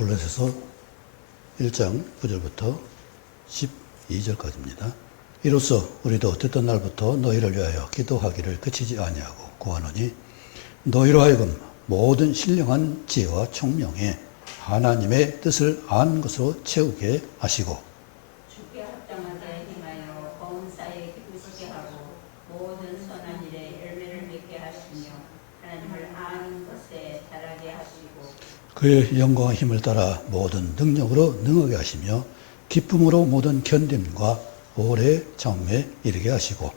골로새서 1장 9절부터 12절까지입니다. 이로써 우리도 어쨌든 날부터 너희를 위하여 기도하기를 그치지 아니하고 구하노니 너희로 하여금 모든 신령한 지혜와 총명에 하나님의 뜻을 아는 것으로 채우게 하시고 주께 합당하게 행하여 범사에 기쁘시게 하고 모든 선한 일에 열매를 맺게 하시며 하나님을 아는 것에 자라게 하시고 그의 영광의 힘을 따라 모든 능력으로 능하게 하시며 기쁨으로 모든 견딤과 오래 참음에 이르게 하시고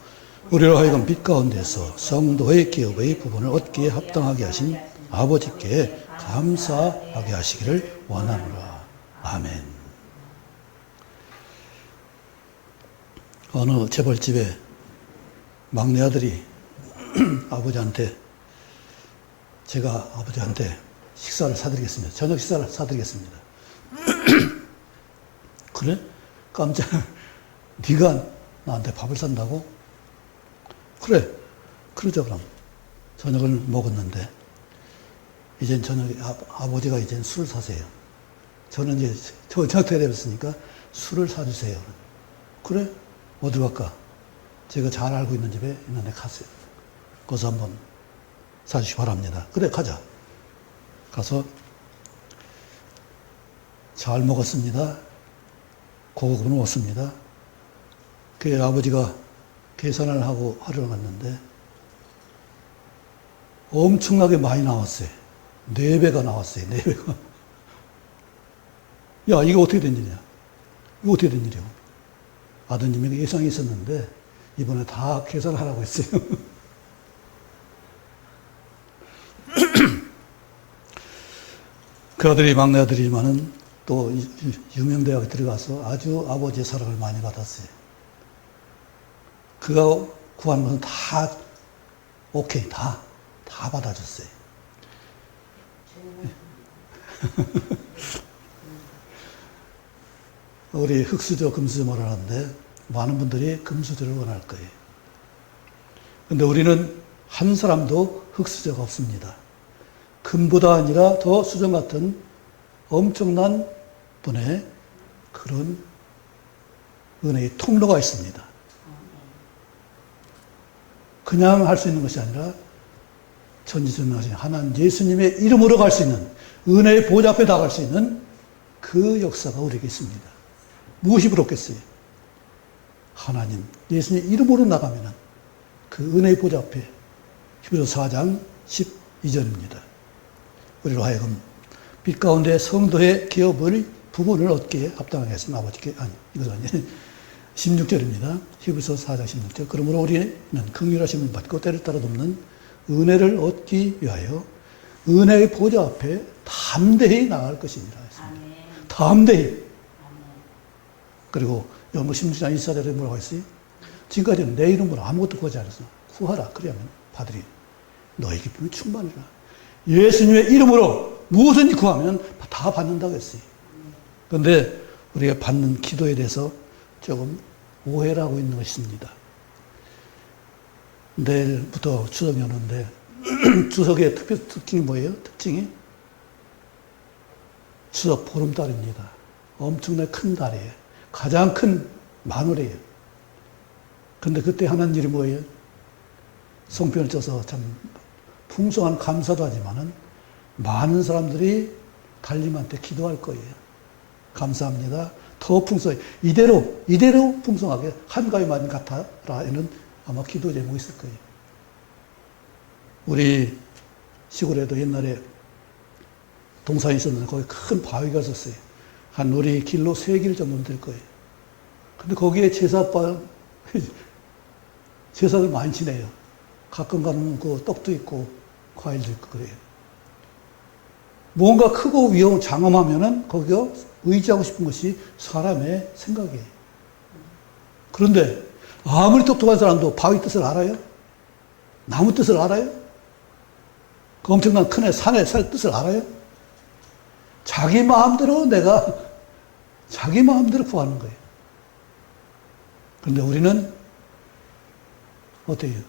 우리로 하여금 빛 가운데서 성도의 기업의 부분을 얻기에 합당하게 하신 아버지께 감사하게 하시기를 원하노라. 아멘. 어느 재벌집에 막내 아들이 아버지한테 제가 아버지한테 식사를 사드리겠습니다. 저녁 식사를 사드리겠습니다. 그래? 깜짝 네가 나한테 밥을 산다고? 그래. 그러자 그럼. 저녁을 먹었는데 이젠 저녁에 아버지가 이젠 술을 사세요. 저는 이제 저녁 때 되었으니까 술을 사주세요. 그래? 어디 갈까? 제가 잘 알고 있는 집에 있는데 가세요. 거기서 한번 사주시기 바랍니다. 그래, 가자. 가서 잘 먹었습니다. 고급으로 먹었습니다. 그 아버지가 계산을 하고 하러 갔는데 엄청나게 많이 나왔어요. 4배가 나왔어요. 4배가. 야, 이거 어떻게 된 일이야? 이거 어떻게 된 일이야? 아드님에게 예상이 있었는데 이번에 다 계산을 하라고 했어요. 그 아들이 막내 아들이지만은 또 유명대학에 들어가서 아주 아버지의 사랑을 많이 받았어요. 그가 구하는 것은 다 오케이, 다 받아줬어요. 우리 흙수저, 금수저 말하는데 많은 분들이 금수저를 원할 거예요. 그런데 우리는 한 사람도 흙수저가 없습니다. 금보다 아니라 더 수정 같은 엄청난 분의 그런 은혜의 통로가 있습니다. 그냥 할 수 있는 것이 아니라 전지전능하신 하나님 예수님의 이름으로 갈 수 있는 은혜의 보좌 앞에 나갈 수 있는 그 역사가 우리에게 있습니다. 무엇이 부럽겠어요? 하나님 예수님의 이름으로 나가면 그 은혜의 보좌 앞에 히브리서 4장 12절입니다. 우리로 하여금 빛 가운데 성도의 기업의 부분을 얻기에 합당하게 하신 아버지께, 아니, 이건 아니에요. 16절입니다. 히브리서 4장 16절. 그러므로 우리는 긍휼하심을 받고 때를 따라 돕는 은혜를 얻기 위하여 은혜의 보좌 앞에 담대히 나갈 것입니다. 담대히. 그리고 영어 16장 1사절에 뭐라고 했어요? 지금까지는 내 이름으로 아무것도 구하지 않았어. 구하라. 그러면 받으리. 너의 기쁨이 충만이라. 예수님의 이름으로 무엇든지 구하면 다 받는다고 했어요. 그런데 우리가 받는 기도에 대해서 조금 오해를 하고 있는 것입니다. 내일부터 추석이 오는데 추석의 특징이 뭐예요? 특징이 추석 보름달입니다. 엄청나게 큰 달이에요. 가장 큰 만월이에요. 그런데 그때 하는 일이 뭐예요? 송편을 쪄서 참 풍성한 감사도 하지만은 많은 사람들이 달님한테 기도할 거예요. 감사합니다. 더 풍성하게 이대로 풍성하게 한가위만 같아라는 아마 기도 제목이 있을 거예요. 우리 시골에도 옛날에 동산이 있었는데 거기 큰 바위가 있었어요. 한 우리 길로 3길 정도는 될 거예요. 근데 거기에 제사를 많이 지내요. 가끔 가면 그 떡도 있고 과일도 있고 그래요. 뭔가 크고 위험 장엄하면은 거기가 의지하고 싶은 것이 사람의 생각이에요. 그런데 아무리 똑똑한 사람도 바위 뜻을 알아요? 나무 뜻을 알아요? 그 엄청난 큰 산의 뜻을 알아요? 자기 마음대로 구하는 거예요. 그런데 우리는 어때요?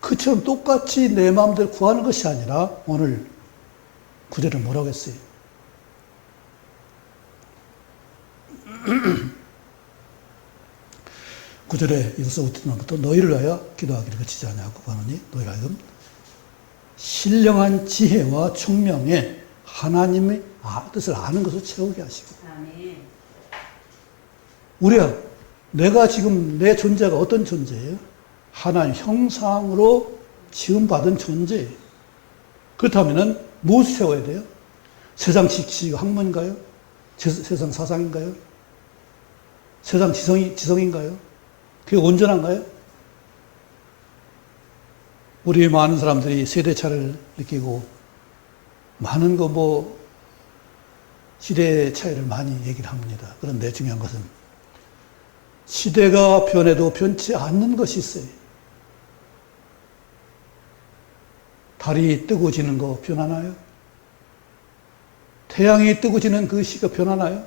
그처럼 똑같이 내 마음대로 구하는 것이 아니라 오늘 구절은 뭐라고 했어요? 구절에 이로써 우티나부터 너희를 위하여 기도하기를 그치지 아니하고 바노니 너희를 하여금 신령한 지혜와 총명에 하나님의 뜻을 아는 것을 채우게 하시고. 아멘. 우리야, 내가 지금 내 존재가 어떤 존재예요? 하나님 형상으로 지음받은 존재예요. 그렇다면 무엇을 채워야 돼요? 세상 지식 학문인가요? 세상 사상인가요? 세상 지성인가요? 그게 온전한가요? 우리 많은 사람들이 세대차를 느끼고 많은 시대의 차이를 많이 얘기를 합니다. 그런데 중요한 것은 시대가 변해도 변치 않는 것이 있어요. 달이 뜨고 지는 거 변하나요? 태양이 뜨고 지는 그 시가 변하나요?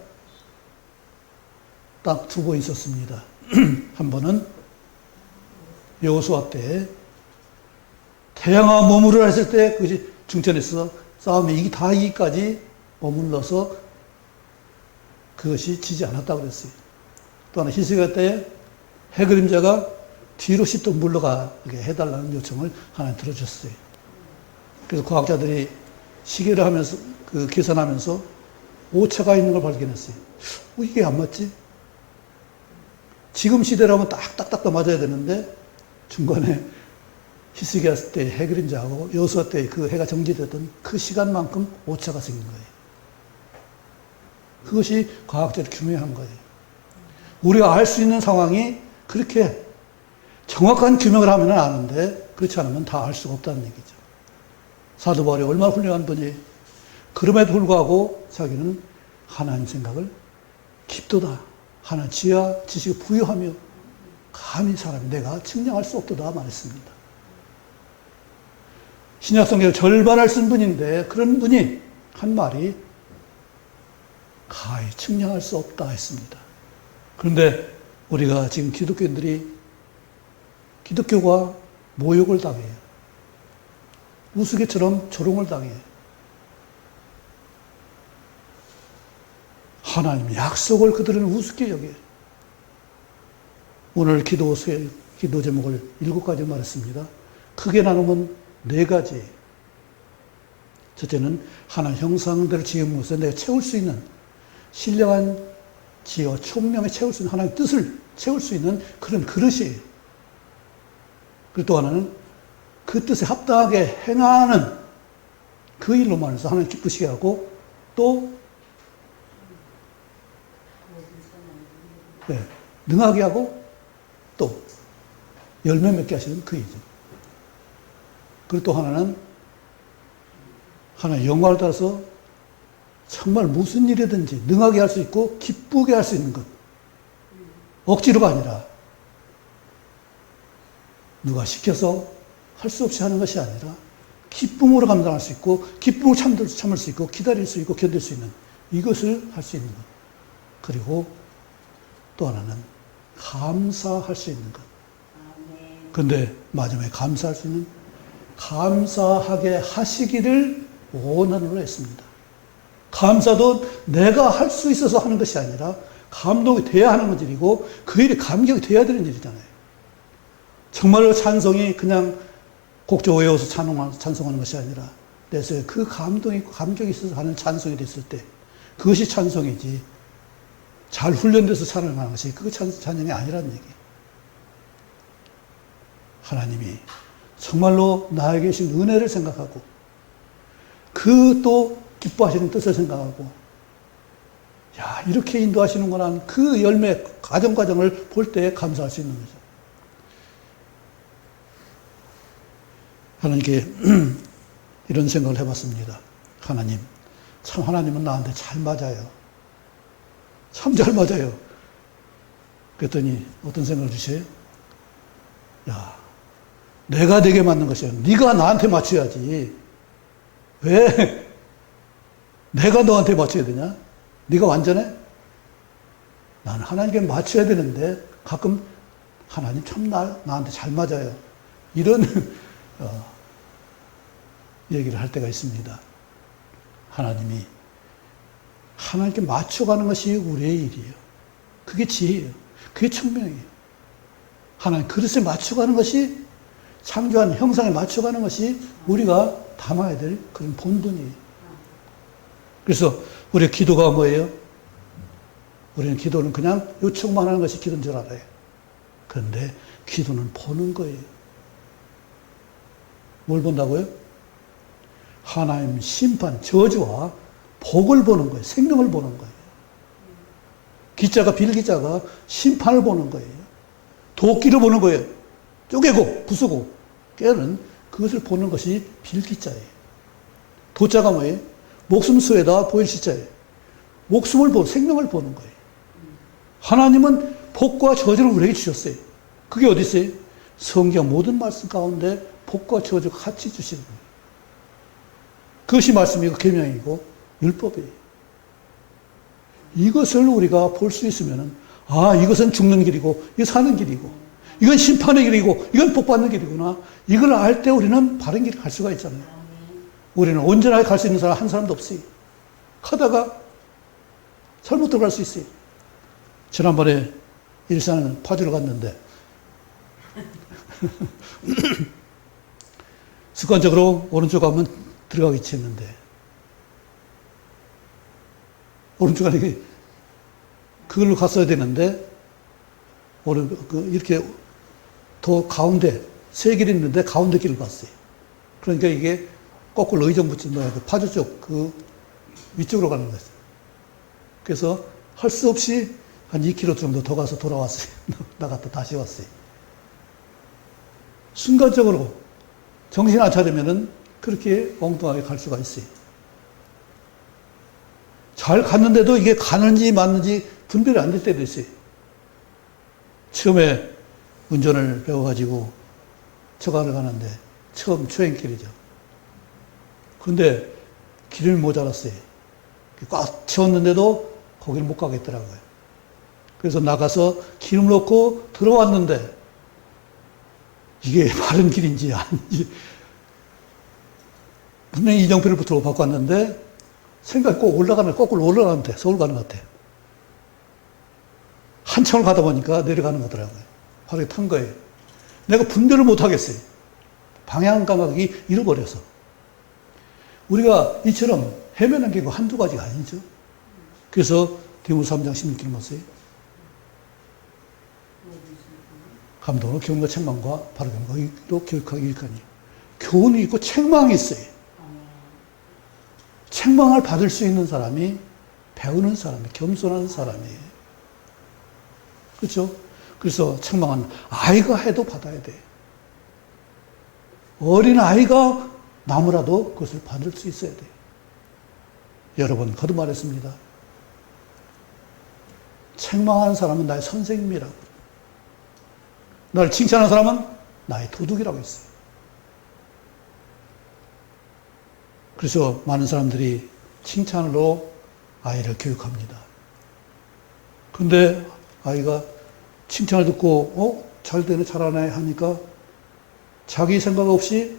딱 두 번 있었습니다. 한 번은 여호수아 때 태양아 머무르라 했을 때 그것이 중천에서 싸움이 다 이기까지 머물러서 그것이 지지 않았다고 그랬어요. 또 하나 히스기야 때 해그림자가 뒤로 10도 물러가게 해달라는 요청을 하나님 들어줬어요. 그래서 과학자들이 시계를 하면서 계산하면서 오차가 있는 걸 발견했어요. 이게 안 맞지? 지금 시대라면 딱딱딱 맞아야 되는데 중간에 히스기야 때 해그림자하고 여호수아 때 그 해가 정지되던 그 시간만큼 오차가 생긴 거예요. 그것이 과학적으로 규명한 거예요. 우리가 알 수 있는 상황이 그렇게 정확한 규명을 하면 아는데 그렇지 않으면 다 알 수가 없다는 얘기죠. 사도 바울이 얼마나 훌륭한 분이 그럼에도 불구하고 자기는 하나님 생각을 깊도다. 하나님 지혜와 지식을 부여하며 감히 사람이 내가 측량할 수 없도다 말했습니다. 신약성경 절반을 쓴 분인데 그런 분이 한 말이 가히 측량할 수 없다 했습니다. 그런데 우리가 지금 기독교가 모욕을 당해요. 우스개처럼 조롱을 당해요. 하나님의 약속을 그들은 우습게 여겨요. 오늘 기도 제목을 7가지 말했습니다. 크게 나누면 4가지. 첫째는 하나님 형상대로 지은 것에 내가 채울 수 있는 신령한 지혜와 총명에 채울 수 있는 하나님의 뜻을 채울 수 있는 그런 그릇이에요. 그리고 또 하나는 그 뜻에 합당하게 행하는 그 일로만 해서 하나님 기쁘시게 하고 또 능하게 하고 또 열매 맺게 하시는 그 일이죠. 그리고 또 하나는 하나의 영광을 따라서 정말 무슨 일이든지 능하게 할 수 있고 기쁘게 할 수 있는 것. 억지로가 아니라 누가 시켜서 할 수 없이 하는 것이 아니라 기쁨으로 감당할 수 있고 기쁨을 참을 수 있고 기다릴 수 있고 견딜 수 있는 이것을 할 수 있는 것. 그리고 또 하나는 감사할 수 있는 것. 그런데 마지막에 감사할 수 있는 감사하게 하시기를 원하노라 했습니다. 감사도 내가 할 수 있어서 하는 것이 아니라 감동이 돼야 하는 일이고 그 일이 감격이 돼야 되는 일이잖아요. 정말로 찬송이 그냥 곡조 외워서 찬송하는 것이 아니라 내서 그 감동이 있고 감격이 있어서 하는 찬송이 됐을 때 그것이 찬송이지 잘 훈련돼서 찬양하는 것이 그 찬양이 아니라는 얘기예요. 하나님이 정말로 나에게 계신 은혜를 생각하고 그 또 기뻐하시는 뜻을 생각하고 야 이렇게 인도하시는구나 그 열매 과정을 볼 때 감사할 수 있는 거죠. 하나님께 이런 생각을 해봤습니다. 하나님 참 하나님은 나한테 잘 맞아요. 참 잘 맞아요. 그랬더니 어떤 생각을 주세요? 야 내가 내게 맞는 것이야. 네가 나한테 맞춰야지. 왜 내가 너한테 맞춰야 되냐? 네가 완전해? 나는 하나님께 맞춰야 되는데 가끔 하나님 참 나한테 잘 맞아요. 이런 얘기를 할 때가 있습니다. 하나님이 하나님께 맞춰가는 것이 우리의 일이에요. 그게 지혜예요. 그게 총명이에요. 하나님 그릇에 맞춰가는 것이, 창조한 형상에 맞춰가는 것이 우리가 담아야 될 그런 본분이에요. 그래서 우리의 기도가 뭐예요? 우리는 기도는 그냥 요청만 하는 것이 기도인 줄 알아요. 그런데 기도는 보는 거예요. 뭘 본다고요? 하나님 심판, 저주와 복을 보는 거예요. 생명을 보는 거예요. 기자가, 빌기자가 심판을 보는 거예요. 도끼를 보는 거예요. 쪼개고 부수고 깨는 그것을 보는 것이 빌기자예요. 도자가 뭐예요? 목숨 수에다 보일 시자예요. 목숨을 보고 생명을 보는 거예요. 하나님은 복과 저주를 우리에게 주셨어요. 그게 어디 있어요? 성경 모든 말씀 가운데 복과 저주가 같이 주시는 거예요. 그것이 말씀이고 계명이고 율법이에요. 이것을 우리가 볼 수 있으면, 아, 이것은 죽는 길이고 이건 사는 길이고 이건 심판의 길이고 이건 복받는 길이구나. 이걸 알 때 우리는 바른 길을 갈 수가 있잖아요. 우리는 온전하게 갈 수 있는 사람 한 사람도 없어요. 가다가 잘못 들어갈 수 있어요. 지난번에 일산 파주를 갔는데 습관적으로 오른쪽 가면 들어가겠지 했는데 오른쪽 가는 그걸로 갔어야 되는데 이렇게 더 가운데 세 길이 있는데 가운데 길을 갔어요. 그러니까 이게 거꾸로 의정부쯤 파주 쪽 그 위쪽으로 가는 거였어요. 그래서 할 수 없이 한 2km 정도 더 가서 돌아왔어요. 나갔다 다시 왔어요. 순간적으로 정신 안 차리면은 그렇게 엉뚱하게 갈 수가 있어요. 잘 갔는데도 이게 가는지 맞는지 분별이 안 될 때도 있어요. 처음에 운전을 배워가지고 처가를 가는데 처음 초행길이죠. 근데 길을 모자랐어요. 꽉 채웠는데도 거기를 못 가겠더라고요. 그래서 나가서 기름 넣고 들어왔는데 이게 바른 길인지 아닌지 분명히 이정표를 붙들고 바꿨는데 생각이 꼭 거꾸로 올라가는데 서울 가는 것 같아요. 한참을 가다 보니까 내려가는 거더라고요. 바로 탄 거예요. 내가 분별을 못 하겠어요. 방향 감각이 잃어버려서. 우리가 이처럼 헤매는 게 한두 가지가 아니죠. 그래서 디모데 3장 16절 말씀에 감동으로 교훈과 책망과 바른 경고로 교육하기 일까니. 교훈이 있고 책망이 있어요. 책망을 받을 수 있는 사람이 배우는 사람이 겸손한 사람이에요. 그렇죠? 그래서 책망은 아이가 해도 받아야 돼. 어린 아이가 나무라도 그것을 받을 수 있어야 돼. 여러 번 거듭 말했습니다. 책망하는 사람은 나의 선생님이라고. 나를 칭찬하는 사람은 나의 도둑이라고 했어요. 그래서 많은 사람들이 칭찬으로 아이를 교육합니다. 그런데 아이가 칭찬을 듣고 잘 되네 잘하네 하니까 자기 생각 없이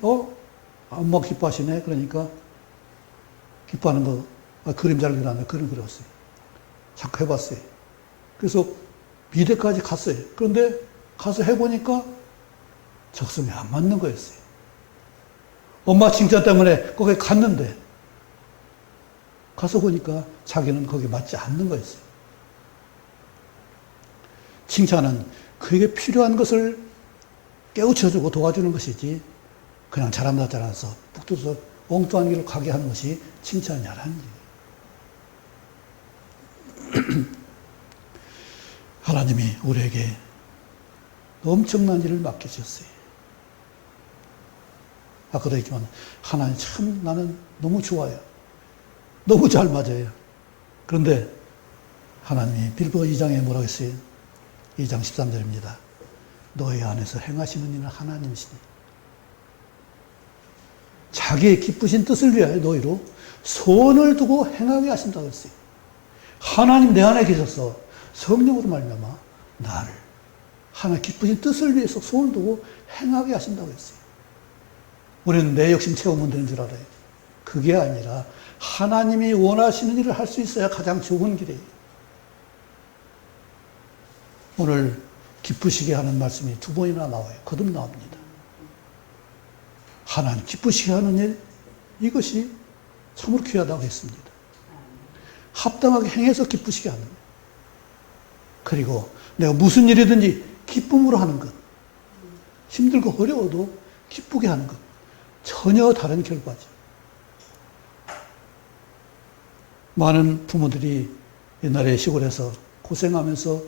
엄마 기뻐하시네 그러니까 기뻐하는 거 그림 잘 그렸네 그림 그렸어요. 자꾸 해봤어요. 그래서 미대까지 갔어요. 그런데 가서 해보니까 적성에 안 맞는 거였어요. 엄마 칭찬 때문에 거기 갔는데 가서 보니까 자기는 거기에 맞지 않는 거였어요. 칭찬은 그에게 필요한 것을 깨우쳐주고 도와주는 것이지 그냥 잘한다 잘해서 푹 뜯어서 엉뚱한 길로 가게 하는 것이 칭찬이 아니라는 얘기예요. 하나님이 우리에게 엄청난 일을 맡겨주셨어요. 아까도 했지만 하나님 참 나는 너무 좋아요. 너무 잘 맞아요. 그런데 하나님이 빌보 2장에 뭐라고 했어요? 2장 13절입니다. 너희 안에서 행하시는 이는 하나님이시니 자기의 기쁘신 뜻을 위하여 너희로 소원을 두고 행하게 하신다고 했어요. 하나님 내 안에 계셔서 성령으로 말미암아 나를 하나님 기쁘신 뜻을 위해서 소원을 두고 행하게 하신다고 했어요. 우리는 내 욕심 채우면 되는 줄 알아요. 그게 아니라 하나님이 원하시는 일을 할 수 있어야 가장 좋은 길이에요. 오늘 기쁘시게 하는 말씀이 두 번이나 나와요. 거듭나옵니다. 하나님 기쁘시게 하는 일, 이것이 참으로 귀하다고 했습니다. 합당하게 행해서 기쁘시게 하는 일. 그리고 내가 무슨 일이든지 기쁨으로 하는 것. 힘들고 어려워도 기쁘게 하는 것. 전혀 다른 결과죠. 많은 부모들이 옛날에 시골에서 고생하면서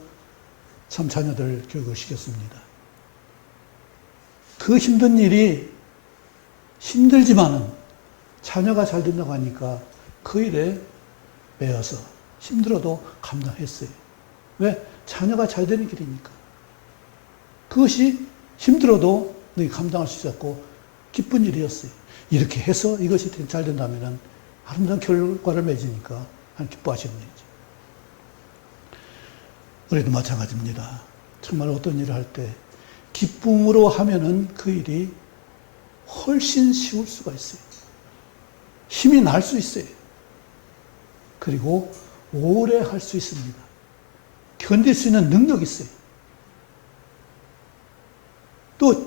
참 자녀들 교육을 시켰습니다. 그 힘든 일이 힘들지만은 자녀가 잘 된다고 하니까 그 일에 매여서 힘들어도 감당했어요. 왜? 자녀가 잘 되는 길이니까. 그것이 힘들어도 너희 감당할 수 있었고 기쁜 일이었어요. 이렇게 해서 이것이 잘 된다면 아름다운 결과를 맺으니까 하나님 기뻐하시는 일이죠. 우리도 마찬가지입니다. 정말 어떤 일을 할 때 기쁨으로 하면은 그 일이 훨씬 쉬울 수가 있어요. 힘이 날 수 있어요. 그리고 오래 할 수 있습니다. 견딜 수 있는 능력이 있어요. 또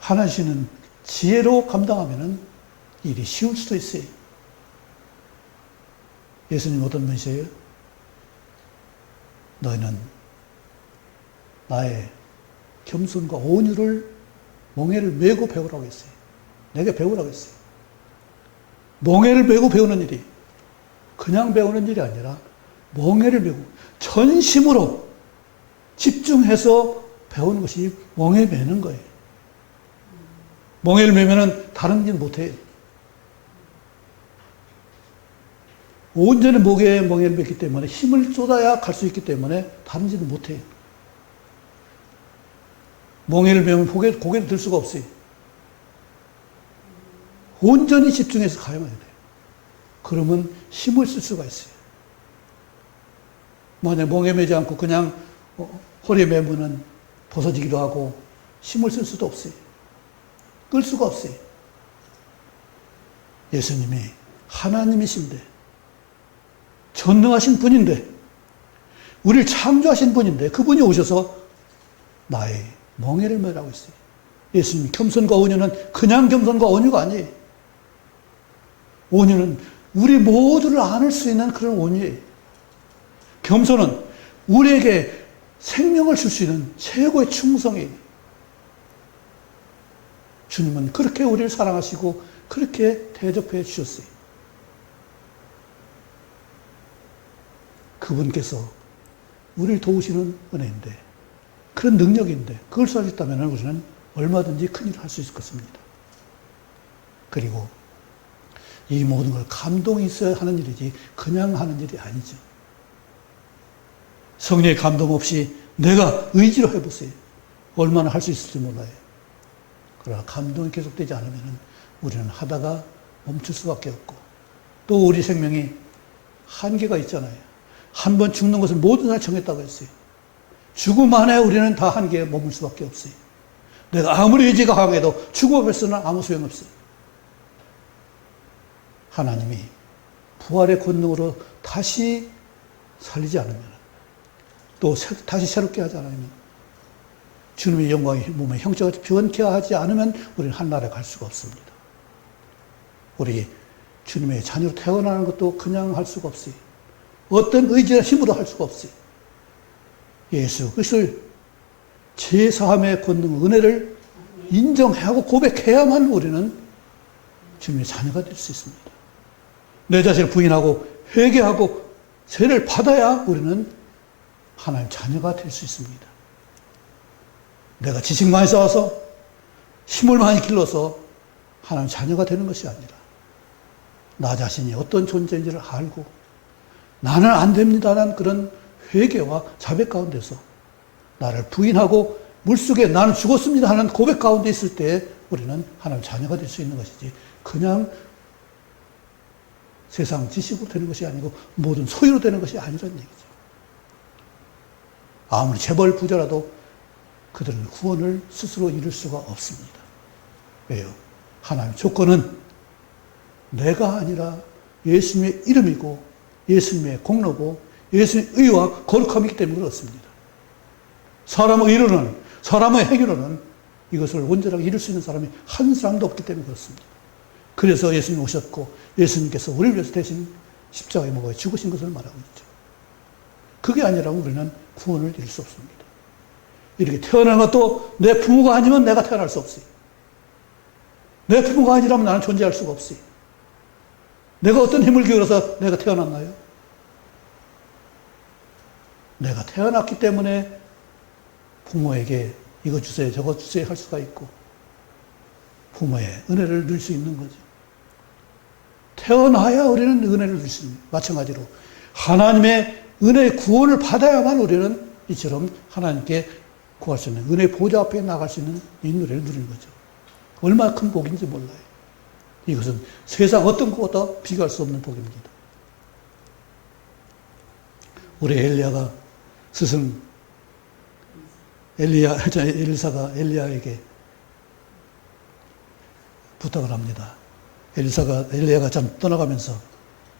하나님은 지혜로 감당하면 일이 쉬울 수도 있어요. 예수님 어떤 분이세요? 너희는 나의 겸손과 온유를 멍에를 메고 배우라고 했어요. 내게 배우라고 했어요. 멍에를 메고 배우는 일이 그냥 배우는 일이 아니라 멍에를 메고 전심으로 집중해서 배우는 것이 멍에 매는 거예요. 멍에를 매면은 다른 일 못해요. 온전히 목에 멍에를 맸기 때문에 힘을 쏟아야 갈 수 있기 때문에 다른 짓을 못해요. 멍에를 매면 고개를 들 수가 없어요. 온전히 집중해서 가야만 돼요. 그러면 힘을 쓸 수가 있어요. 만약 멍에 매지 않고 그냥 허리에 매면은 벗어지기도 하고 힘을 쓸 수도 없어요. 끌 수가 없어요. 예수님이 하나님이신데 전능하신 분인데 우리를 창조하신 분인데 그분이 오셔서 나의 멍에를 매라고 했어요. 예수님 겸손과 온유는 그냥 겸손과 온유가 아니에요. 온유는 우리 모두를 안을 수 있는 그런 온유예요. 겸손은 우리에게 생명을 줄 수 있는 최고의 충성이에요. 주님은 그렇게 우리를 사랑하시고 그렇게 대접해 주셨어요. 그분께서 우리를 도우시는 은혜인데 그런 능력인데 그걸 써줬다면 우리는 얼마든지 큰 일을 할 수 있을 것입니다. 그리고 이 모든 걸 감동이 있어야 하는 일이지 그냥 하는 일이 아니죠. 성령의 감동 없이 내가 의지로 해보세요. 얼마나 할 수 있을지 몰라요. 그러나 감동이 계속되지 않으면 우리는 하다가 멈출 수밖에 없고 또 우리 생명이 한계가 있잖아요. 한 번 죽는 것을 모두 다 정했다고 했어요. 죽음 안에 우리는 다 한계에 머물 수밖에 없어요. 내가 아무리 의지가 강해도 죽음 앞에서는 아무 소용없어요. 하나님이 부활의 권능으로 다시 살리지 않으면 또 다시 새롭게 하지 않으면 주님의 영광의 몸의 형체가 변케 하지 않으면 우리는 하늘나라에 갈 수가 없습니다. 우리 주님의 자녀로 태어나는 것도 그냥 할 수가 없어요. 어떤 의지나 힘으로 할 수가 없어요. 예수 그리스도를 제사함의 권능, 은혜를 인정하고 고백해야만 우리는 주님의 자녀가 될 수 있습니다. 내 자신을 부인하고 회개하고 죄를 받아야 우리는 하나님 자녀가 될 수 있습니다. 내가 지식 많이 쌓아서 힘을 많이 길러서 하나님 자녀가 되는 것이 아니라 나 자신이 어떤 존재인지를 알고 나는 안 됩니다라는 그런 회개와 자백 가운데서 나를 부인하고 물속에 나는 죽었습니다 하는 고백 가운데 있을 때 우리는 하나님 자녀가 될 수 있는 것이지 그냥 세상 지식으로 되는 것이 아니고 모든 소유로 되는 것이 아니라는 얘기죠. 아무리 재벌 부자라도 그들은 구원을 스스로 이룰 수가 없습니다. 왜요? 하나님의 조건은 내가 아니라 예수님의 이름이고 예수님의 공로고 예수님의 의와 거룩함이기 때문에 그렇습니다. 사람의 의로는, 사람의 행위로는 이것을 온전하게 이룰 수 있는 사람이 한 사람도 없기 때문에 그렇습니다. 그래서 예수님 오셨고 예수님께서 우리를 위해서 대신 십자가에 못 박아 죽으신 것을 말하고 있죠. 그게 아니라면 우리는 구원을 이룰 수 없습니다. 이렇게 태어난 것도 내 부모가 아니면 내가 태어날 수 없어요. 내 부모가 아니라면 나는 존재할 수가 없어요. 내가 어떤 힘을 기울여서 내가 태어났나요? 내가 태어났기 때문에 부모에게 이거 주세요, 저거 주세요 할 수가 있고 부모의 은혜를 누릴 수 있는 거죠. 태어나야 우리는 은혜를 누릴 수 있는, 마찬가지로 하나님의 은혜의 구원을 받아야만 우리는 이처럼 하나님께 구할 수 있는, 은혜의 보좌 앞에 나갈 수 있는 이 은혜를 누리는 거죠. 얼마나 큰 복인지 몰라요. 이것은 세상 어떤 것보다 비교할 수 없는 복입니다. 우리 엘리야가 스승 엘리사가 엘리야에게 부탁을 합니다. 엘리야가 참 떠나가면서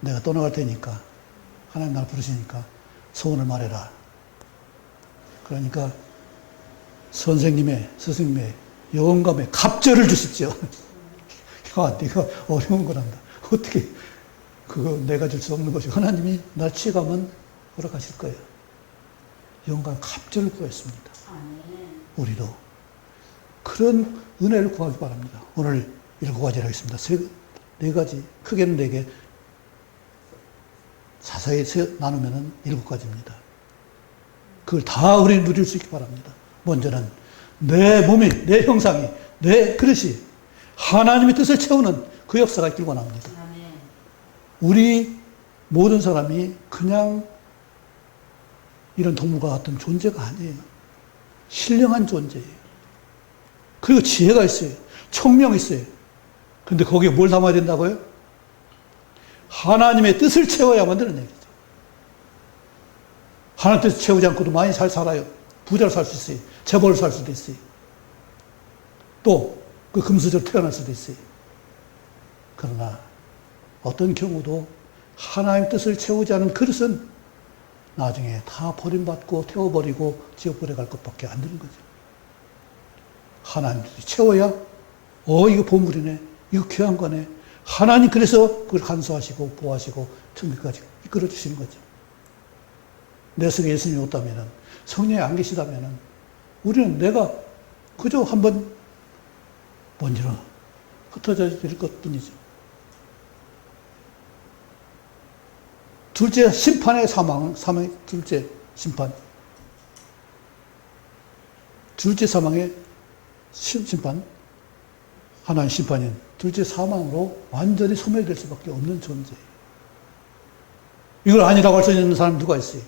내가 떠나갈 테니까 하나님 날 부르시니까 소원을 말해라. 그러니까 스승님의 영감의 갑절을 주십시오. 야, 네가 어려운 거란다. 어떻게 그거 내가 줄 수 없는 것이 하나님이 날 취해가면 허락하실 거예요. 영감 갑절을 구했습니다. 우리도 그런 은혜를 구하기 바랍니다. 오늘 7가지를 하겠습니다. 네 가지, 크게는 4개, 자세히 나누면 7가지입니다. 그걸 다 우리 누릴 수 있기 바랍니다. 먼저는 내 몸이, 내 형상이, 내 그릇이 하나님의 뜻을 채우는 그 역사가 있길 원합니다. 우리 모든 사람이 그냥 이런 동물과 같은 존재가 아니에요. 신령한 존재예요. 그리고 지혜가 있어요. 총명이 있어요. 그런데 거기에 뭘 담아야 된다고요? 하나님의 뜻을 채워야만 되는 얘기죠. 하나님 뜻을 채우지 않고도 많이 잘 살아요. 부자로 살 수 있어요. 재벌로 살 수도 있어요. 또 그 금수저로 태어날 수도 있어요. 그러나 어떤 경우도 하나님 뜻을 채우지 않은 그릇은 나중에 다 버림받고 태워버리고 지옥불에 갈 것밖에 안 되는 거죠. 하나님 뜻을 채워야 이거 보물이네, 이거 귀한 거네. 하나님 그래서 그걸 간수하시고 보호하시고 천국까지 이끌어 주시는 거죠. 내 속에 예수님이 없다면, 성령이 안 계시다면 우리는 내가 그저 한번 먼지로 흩어져 질 것뿐이죠. 둘째, 심판의 둘째 심판. 둘째 사망의 심판. 하나님 심판인 둘째 사망으로 완전히 소멸될 수밖에 없는 존재예요. 이걸 아니라고 할 수 있는 사람이 누가 있어요?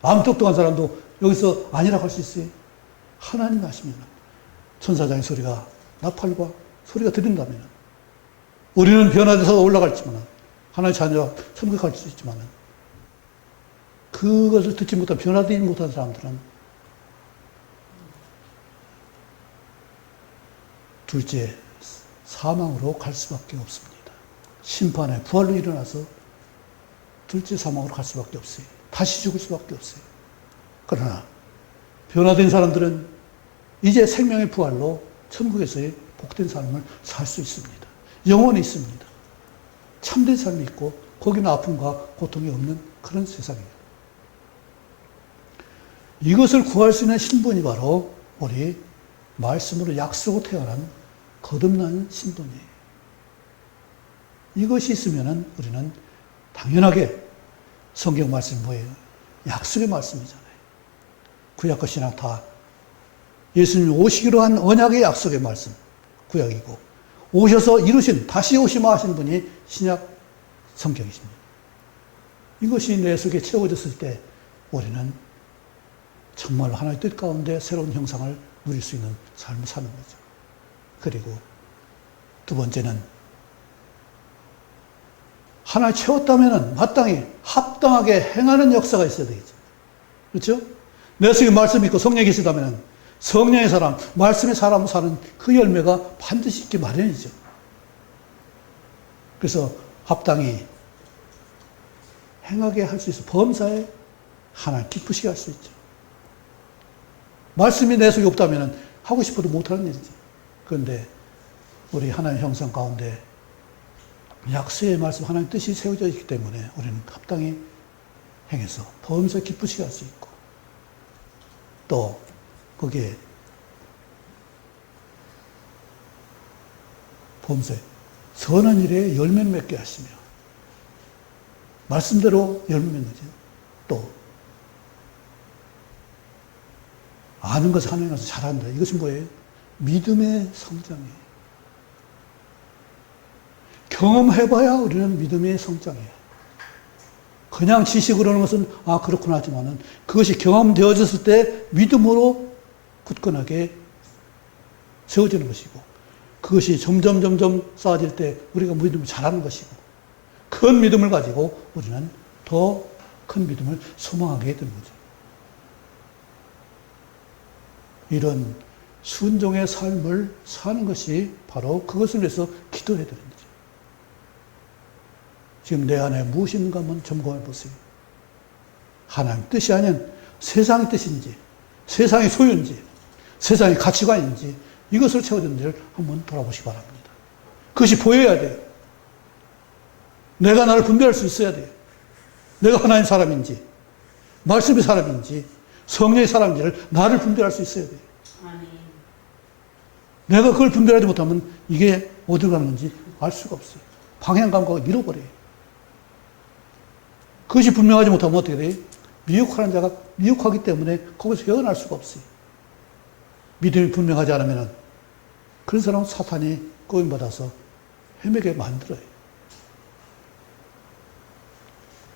마음 똑똑한 사람도 여기서 아니라고 할 수 있어요? 하나님 하시면 천사장의 소리가 나팔과 소리가 들린다면 우리는 변화돼서 올라갈지만 하나님의 자녀가 천국에 갈 수 있지만 그것을 듣지 못한 변화되지 못한 사람들은 둘째 사망으로 갈 수밖에 없습니다. 심판에 부활로 일어나서 둘째 사망으로 갈 수밖에 없어요. 다시 죽을 수밖에 없어요. 그러나 변화된 사람들은 이제 생명의 부활로 천국에서의 복된 삶을 살 수 있습니다. 영원히 있습니다. 참된 삶이 있고 거기는 아픔과 고통이 없는 그런 세상이에요. 이것을 구할 수 있는 신분이 바로 우리 말씀으로 약속으로 태어난 거듭난 신분이에요. 이것이 있으면 우리는 당연하게 성경 말씀이 뭐예요? 약속의 말씀이잖아요. 구약과 신약 다 예수님이 오시기로 한 언약의 약속의 말씀, 구약이고 오셔서 이루신, 다시 오시마 하신 분이 신약 성경이십니다. 이것이 내 속에 채워졌을 때 우리는 정말로 하나님의 뜻 가운데 새로운 형상을 누릴 수 있는 삶을 사는 거죠. 그리고 두 번째는 하나님 채웠다면 마땅히 합당하게 행하는 역사가 있어야 되겠죠. 그렇죠? 내 속에 말씀이 있고 성령이 계시다면 성령의 사람, 말씀의 사람 사는 그 열매가 반드시 있기 마련이죠. 그래서 합당히 행하게 할 수 있어. 범사에 하나님 기쁘시게 할 수 있죠. 말씀이 내 속에 없다면 하고 싶어도 못하는 일이지. 그런데 우리 하나님 형상 가운데 약수의 말씀, 하나님 뜻이 세워져 있기 때문에 우리는 합당히 행해서 보험에서 기쁘시게 할 수 있고, 또 거기에 보험에 선한 일에 열매를 맺게 하시며, 말씀대로 열매 맺는 거죠. 또 아는 것을 하나님 가서 잘한다. 이것은 뭐예요? 믿음의 성장이에요. 경험해봐야 우리는 믿음의 성장이에요. 그냥 지식으로 하는 것은 그렇구나 하지만은 그것이 경험되어졌을 때 믿음으로 굳건하게 세워지는 것이고, 그것이 점점 쌓아질 때 우리가 믿음을 잘하는 것이고, 큰 믿음을 가지고 우리는 더 큰 믿음을 소망하게 되는 거죠. 이런 순종의 삶을 사는 것이 바로 그것을 위해서 기도해야 되는 거죠. 지금 내 안에 무엇이 있는가 한번 점검해 보세요. 하나님 뜻이 아닌 세상의 뜻인지, 세상의 소유인지, 세상의 가치관인지, 이것을 채워주는지를 한번 돌아보시기 바랍니다. 그것이 보여야 돼요. 내가 나를 분별할 수 있어야 돼요. 내가 하나님 사람인지, 말씀의 사람인지, 성령의 사람인지를 나를 분별할 수 있어야 돼요. 내가 그걸 분별하지 못하면 이게 어디로 가는 건지 알 수가 없어요. 방향 감각을 잃어버려요. 그것이 분명하지 못하면 어떻게 돼요? 미혹하는 자가 미혹하기 때문에 거기서 헤어날 수가 없어요. 믿음이 분명하지 않으면 그런 사람은 사탄이 꼬임받아서 헤매게 만들어요.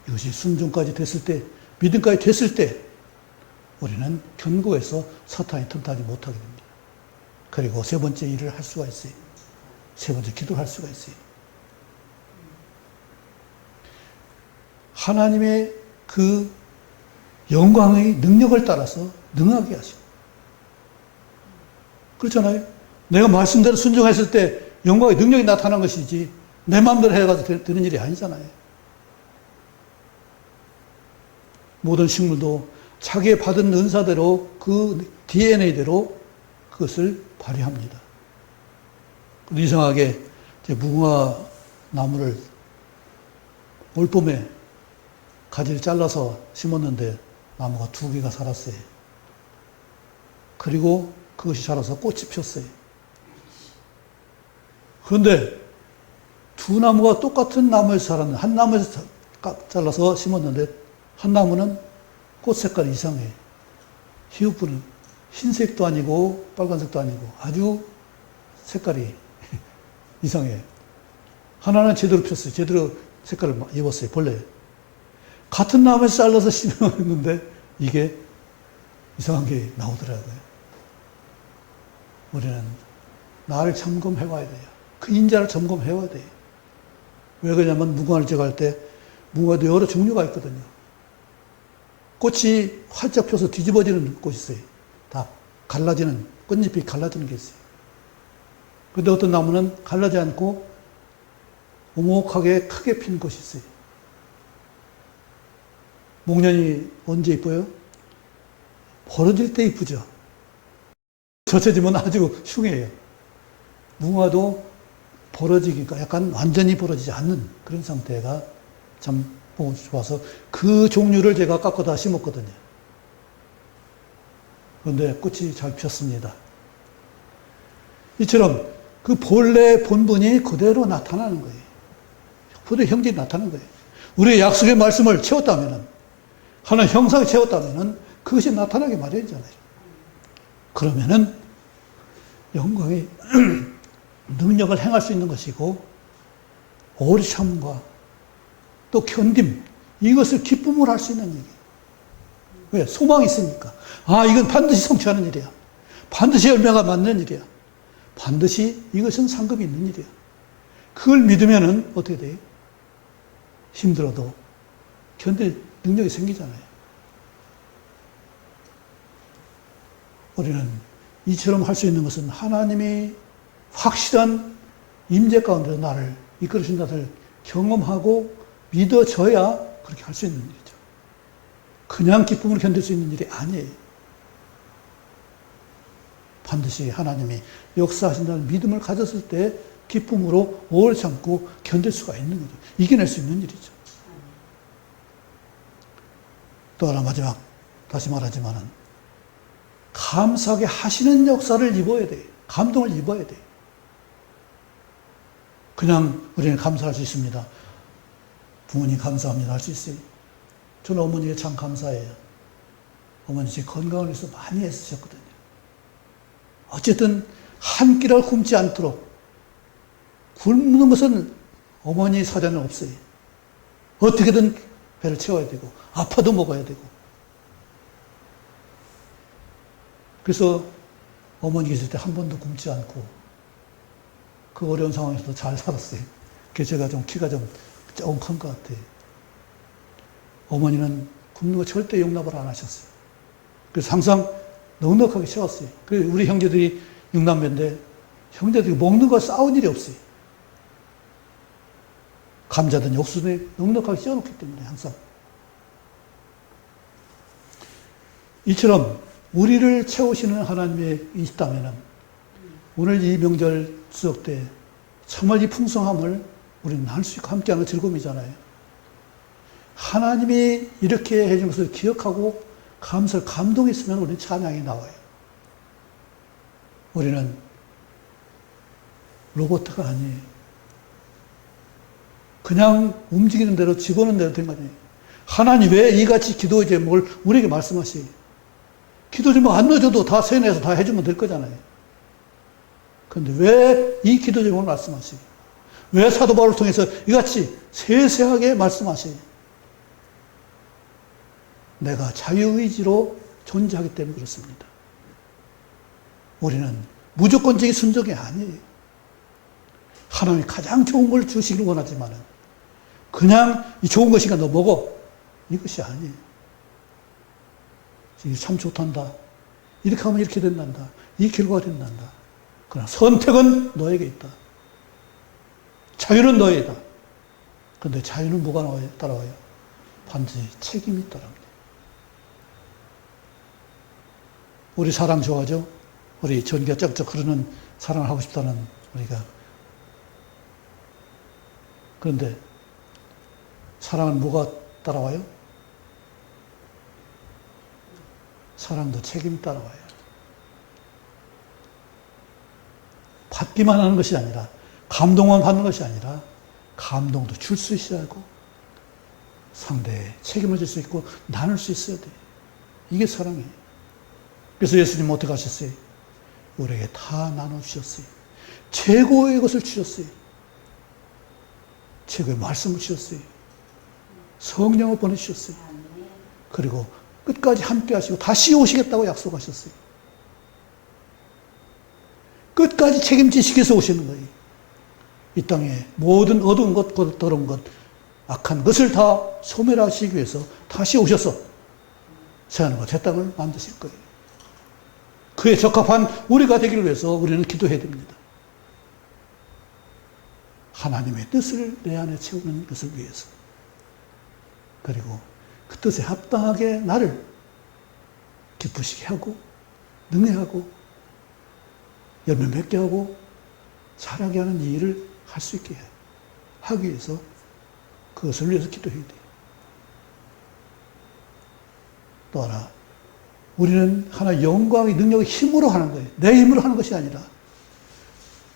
이것이 순종까지 됐을 때, 믿음까지 됐을 때 우리는 견고해서 사탄이 틈타지 못하게 됩니다. 그리고 세 번째 일을 할 수가 있어요. 세 번째 기도를 할 수가 있어요. 하나님의 그 영광의 능력을 따라서 능하게 하시고. 그렇잖아요. 내가 말씀대로 순종했을 때 영광의 능력이 나타난 것이지 내 마음대로 해가지고 되는 일이 아니잖아요. 모든 식물도 자기의 받은 은사대로 그 DNA대로 그것을 발휘합니다. 이상하게 무궁화 나무를 올봄에 가지를 잘라서 심었는데 나무가 2개가 자랐어요. 그리고 그것이 자라서 꽃이 폈어요. 그런데 두 나무가 똑같은 나무에서 자랐는데, 한 나무에서 잘라서 심었는데 한 나무는 꽃 색깔이 이상해. 히읗부는 흰색도 아니고 빨간색도 아니고 아주 색깔이 이상해. 하나는 제대로 폈어요. 제대로 색깔을 입었어요. 본래. 같은 나무에서 잘라서 심었는데 이게 이상한 게 나오더라고요. 우리는 나를 점검해 봐야 돼요. 그 인자를 점검해 봐야 돼요. 왜 그러냐면 무궁화를 제거할 때 무궁화도 여러 종류가 있거든요. 꽃이 활짝 펴서 뒤집어지는 꽃이 있어요. 다 갈라지는, 꽃잎이 갈라지는 게 있어요. 그런데 어떤 나무는 갈라지지 않고 오목하게 크게 핀 꽃이 있어요. 목련이 언제 이뻐요? 벌어질 때 이쁘죠. 젖혀지면 아주 흉해요. 무궁화도 벌어지기가 약간 완전히 벌어지지 않는 그런 상태가 참 보기 좋아서 그 종류를 제가 깎아다 심었거든요. 그런데 꽃이 잘 폈습니다. 이처럼 그 본래 본분이 그대로 나타나는 거예요. 그대로 형질이 나타나는 거예요. 우리의 약속의 말씀을 채웠다면, 하나님 형상을 채웠다면 그것이 나타나게 마련이잖아요. 그러면은 영광의 능력을 행할 수 있는 것이고, 오래 참과 또 견딤, 이것을 기쁨으로 할 수 있는 일이에요. 왜? 소망이 있으니까. 이건 반드시 성취하는 일이야. 반드시 열매가 맺는 일이야. 반드시 이것은 상급이 있는 일이야. 그걸 믿으면은 어떻게 돼요? 힘들어도 견딜 능력이 생기잖아요. 우리는 이처럼 할 수 있는 것은 하나님이 확실한 임재 가운데 나를 이끌으신 것을 경험하고 믿어져야 그렇게 할 수 있는 일이죠. 그냥 기쁨으로 견딜 수 있는 일이 아니에요. 반드시 하나님이 역사하신다는 믿음을 가졌을 때 기쁨으로 오래 참고 견딜 수가 있는 거죠. 이겨낼 수 있는 일이죠. 또 하나 마지막 다시 말하지만은 감사하게 하시는 역사를 입어야 돼요. 감동을 입어야 돼요. 그냥 우리는 감사할 수 있습니다. 부모님 감사합니다 할 수 있어요. 저는 어머니에 참 감사해요. 어머니 제 건강을 위해서 많이 애쓰셨거든요. 어쨌든 한 끼를 굶지 않도록 굶는 것은 어머니 사전은 없어요. 어떻게든 배를 채워야 되고 아파도 먹어야 되고. 그래서 어머니 계실 때 한 번도 굶지 않고 그 어려운 상황에서도 잘 살았어요. 그래서 제가 좀 키가 조금 큰 것 같아요. 어머니는 굶는 거 절대 용납을 안 하셨어요. 그래서 항상 넉넉하게 채웠어요. 그래서 우리 형제들이 6남매인데 형제들이 먹는 거 싸운 일이 없어요. 감자든 육수든 넉넉하게 씌워놓기 때문에 항상. 이처럼 우리를 채우시는 하나님이 있다면 오늘 이 명절 추석 때 정말 이 풍성함을 우리는 나눌 수 있고 함께하는 즐거움이잖아요. 하나님이 이렇게 해준 것을 기억하고 감사를 감동했으면 우리는 찬양이 나와요. 우리는 로봇가 아니에요. 그냥 움직이는 대로 집어넣는 대로 된 거 아니에요. 하나님 왜 이같이 기도 제목을 우리에게 말씀하세요? 기도 제목 안 넣어줘도 다 세뇌해서 다 해주면 될 거잖아요. 그런데 왜 이 기도 제목을 말씀하세요? 왜 사도 바울을 통해서 이같이 세세하게 말씀하세요? 내가 자유의지로 존재하기 때문에 그렇습니다. 우리는 무조건적인 순종이 아니에요. 하나님이 가장 좋은 걸 주시길 원하지만 그냥 이 좋은 것이니까 너 먹어. 이것이 아니에요. 이게 참 좋단다. 이렇게 하면 이렇게 된단다. 이 결과가 된단다. 그러나 선택은 너에게 있다. 자유는 너에게다. 그런데 자유는 뭐가 따라와요? 반드시 책임이 따라옵니다. 우리 사랑 좋아하죠? 우리 전기가 쩍쩍 흐르는 사랑을 하고 싶다는 우리가. 그런데 사랑은 뭐가 따라와요? 사랑도 책임이 따라와요. 받기만 하는 것이 아니라, 감동만 받는 것이 아니라, 감동도 줄 수 있어야 하고, 상대에 책임을 질 수 있고, 나눌 수 있어야 돼요. 이게 사랑이에요. 그래서 예수님은 어떻게 하셨어요? 우리에게 다 나눠주셨어요. 최고의 것을 주셨어요. 최고의 말씀을 주셨어요. 성령을 보내주셨어요. 그리고 끝까지 함께 하시고 다시 오시겠다고 약속하셨어요. 끝까지 책임지시기 위해서 오시는 거예요. 이 땅에 모든 어두운 것, 더러운 것, 악한 것을 다 소멸하시기 위해서 다시 오셔서 새하늘과 새 땅을 만드실 거예요. 그에 적합한 우리가 되기를 위해서 우리는 기도해야 됩니다. 하나님의 뜻을 내 안에 채우는 것을 위해서. 그리고 그 뜻에 합당하게 나를 기쁘시게 하고 능해하고 열매 맺게 하고 자라게 하는 이 일을 할 수 있게 하기 위해서 그것을 위해서 기도해야 돼요. 또 하나, 우리는 하나 영광의 능력의 힘으로 하는 거예요. 내 힘으로 하는 것이 아니라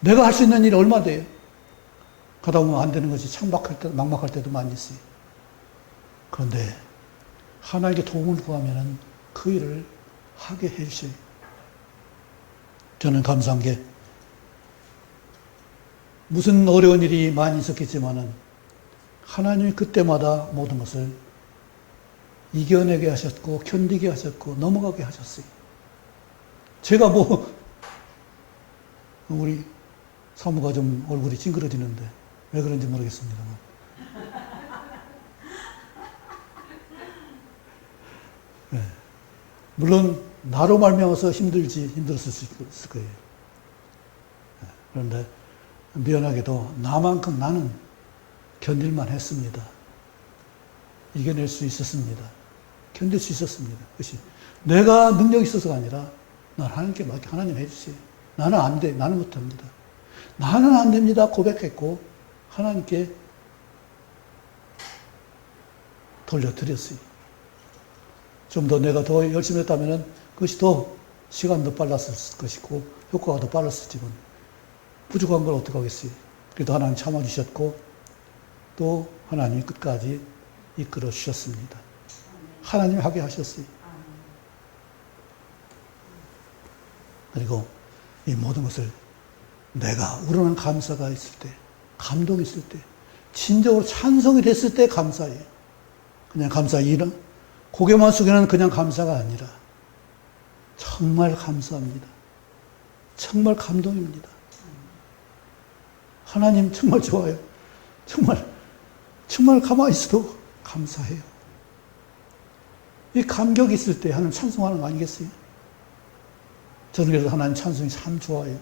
내가 할 수 있는 일이 얼마 돼요? 가다 보면 안 되는 것이 막막할 때도 많이 있어요. 그런데 하나님께 도움을 구하면 그 일을 하게 해주셔요. 저는 감사한 게 무슨 어려운 일이 많이 있었겠지만은 하나님이 그때마다 모든 것을 이겨내게 하셨고 견디게 하셨고 넘어가게 하셨어요. 제가 우리 사모가 좀 얼굴이 찡그러지는데 왜 그런지 모르겠습니다만 네. 물론 나로 말미암아서 힘들었을 수 있을 거예요. 네. 그런데 미안하게도 나만큼 나는 견딜만 했습니다. 이겨낼 수 있었습니다. 견딜 수 있었습니다. 그것이 내가 능력이 있어서가 아니라 난 하나님께 맡겨. 하나님 해주세요. 나는 안 돼. 나는 못합니다. 나는 안 됩니다. 고백했고 하나님께 돌려드렸어요. 좀 더 내가 더 열심히 했다면 그것이 더 시간도 빨랐을 것이고 효과가 더 빨랐을지만 부족한 걸 어떻게 하겠어요. 그래도 하나님 참아주셨고 또 하나님이 끝까지 이끌어 주셨습니다. 하나님이 하게 하셨어요. 그리고 이 모든 것을 내가 우러난 감사가 있을 때, 감동이 있을 때, 진정으로 찬송이 됐을 때 감사해요. 그냥 감사, 고개만 숙이는 그냥 감사가 아니라 정말 감사합니다. 정말 감동입니다. 하나님 정말 좋아요. 정말 가만히 있어도 감사해요. 이 감격이 있을 때 하나님 찬송하는 거 아니겠어요? 저는 그래서 하나님 찬송이 참 좋아요.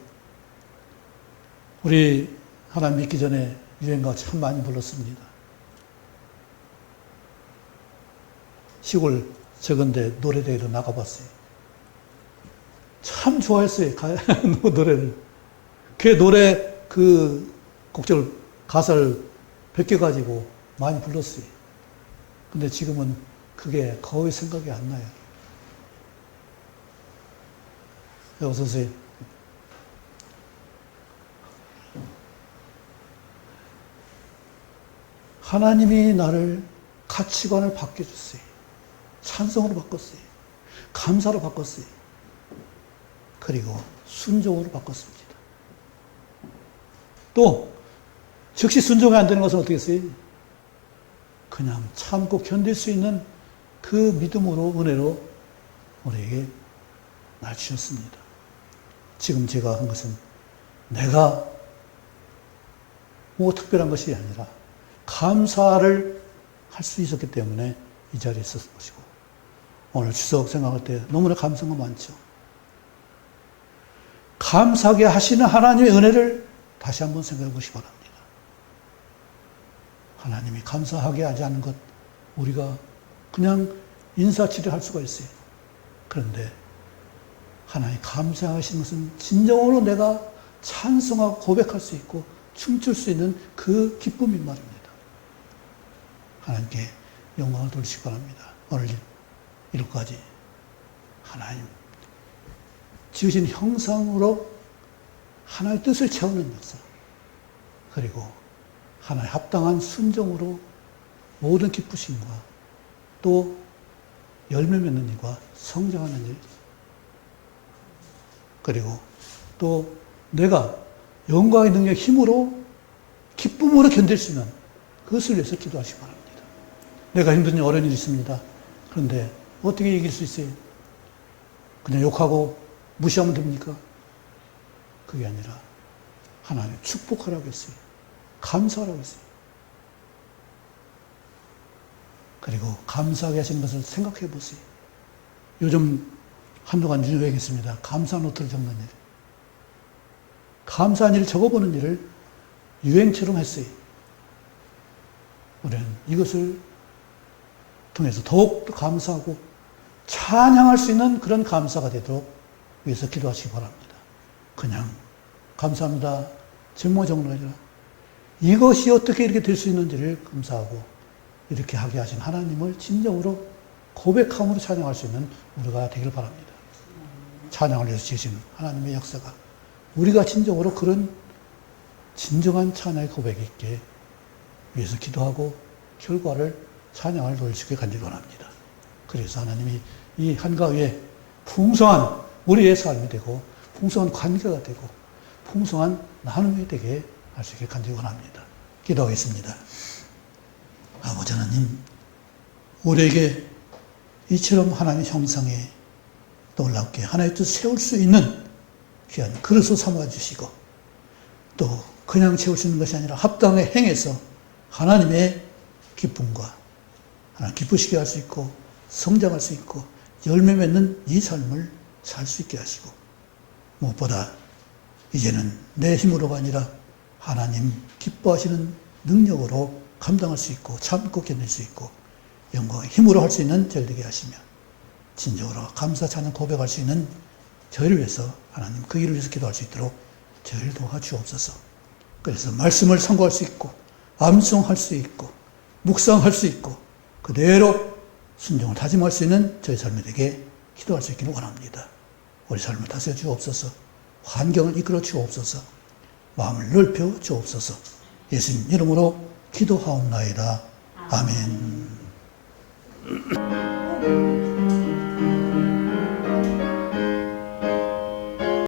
우리 하나님 믿기 전에 유행가 참 많이 불렀습니다. 시골 적은데 노래대회로 나가봤어요. 참 좋아했어요. 노래를. 그 곡절 가사를 베껴가지고 많이 불렀어요. 근데 지금은 그게 거의 생각이 안 나요. 어서 오세요. 하나님이 나를 가치관을 바꿔줬어요. 찬송으로 바꿨어요. 감사로 바꿨어요. 그리고 순종으로 바꿨습니다. 또 즉시 순종이 안 되는 것은 어떻게 했어요? 그냥 참고 견딜 수 있는 그 믿음으로, 은혜로 우리에게 날 주셨습니다. 지금 제가 한 것은 내가 뭐 특별한 것이 아니라 감사를 할 수 있었기 때문에 이 자리에 있었을 것이고, 오늘 추석 생각할 때 너무나 감사가 많죠. 감사하게 하시는 하나님의 은혜를 다시 한번 생각해 보시기 바랍니다. 하나님이 감사하게 하지 않은 것, 우리가 그냥 인사치레 할 수가 있어요. 그런데 하나님 감사하시는 것은 진정으로 내가 찬송하고 고백할 수 있고 춤출 수 있는 그 기쁨인 말입니다. 하나님께 영광을 돌리시기 바랍니다. 오늘 이렇게까지 하나님 지으신 형상으로 하나님의 뜻을 채우는 역사, 그리고 하나님 합당한 순종으로 모든 기쁘심과 또 열매 맺는 일과 성장하는 일, 그리고 또 내가 영광의 능력, 힘으로 기쁨으로 견딜 수 있는 그것을 위해서 기도하시기 바랍니다. 내가 힘든 일, 어려운 일이 있습니다. 그런데 어떻게 이길 수 있어요? 그냥 욕하고 무시하면 됩니까? 그게 아니라 하나님 축복하라고 했어요. 감사하라고 했어요. 그리고 감사하게 하시는 것을 생각해 보세요. 요즘 한동안 유행했습니다. 감사 노트를 적는 일. 감사한 일을 적어보는 일을 유행처럼 했어요. 우리는 이것을 통해서 더욱더 감사하고 찬양할 수 있는 그런 감사가 되도록 위해서 기도하시기 바랍니다. 그냥 감사합니다. 정모정로 아니라 이것이 어떻게 이렇게 될 수 있는지를 감사하고 이렇게 하게 하신 하나님을 진정으로 고백함으로 찬양할 수 있는 우리가 되길 바랍니다. 찬양을 위해서 지으신 하나님의 역사가 우리가 진정으로 그런 진정한 찬양의 고백이 있게 위해서 기도하고 결과를 찬양을 돌리시길 간절히 원합니다. 그래서 하나님이 이 한가위에 풍성한 우리의 삶이 되고 풍성한 관계가 되고 풍성한 나눔이 되게 하시길 간절히 원합니다. 기도하겠습니다. 아버지 하나님, 우리에게 이처럼 하나님의 형상에 놀랍게 하나의 뜻 세울 수 있는 귀한 그릇을 삼아주시고 또 그냥 채울 수 있는 것이 아니라 합당하게 행해서 하나님의 기쁨과 하나님 기쁘시게 할 수 있고 성장할 수 있고 열매 맺는 이 삶을 살 수 있게 하시고 무엇보다 이제는 내 힘으로가 아니라 하나님 기뻐하시는 능력으로 감당할 수 있고 참고 견딜 수 있고 영광의 힘으로 할 수 있는 저희 되게 하시며 진정으로 감사 찬양 고백할 수 있는 저희를 위해서 하나님 그 일을 위해서 기도할 수 있도록 저희를 도와주옵소서. 그래서 말씀을 상고할 수 있고 암송할 수 있고 묵상할 수 있고 그대로 순종을 다짐할 수 있는 저희 삶이 되게 기도할 수 있기를 원합니다. 우리 삶을 다스려 주옵소서. 환경을 이끌어 주옵소서. 마음을 넓혀 주옵소서. 예수님 이름으로 기도하옵나이다. 아멘.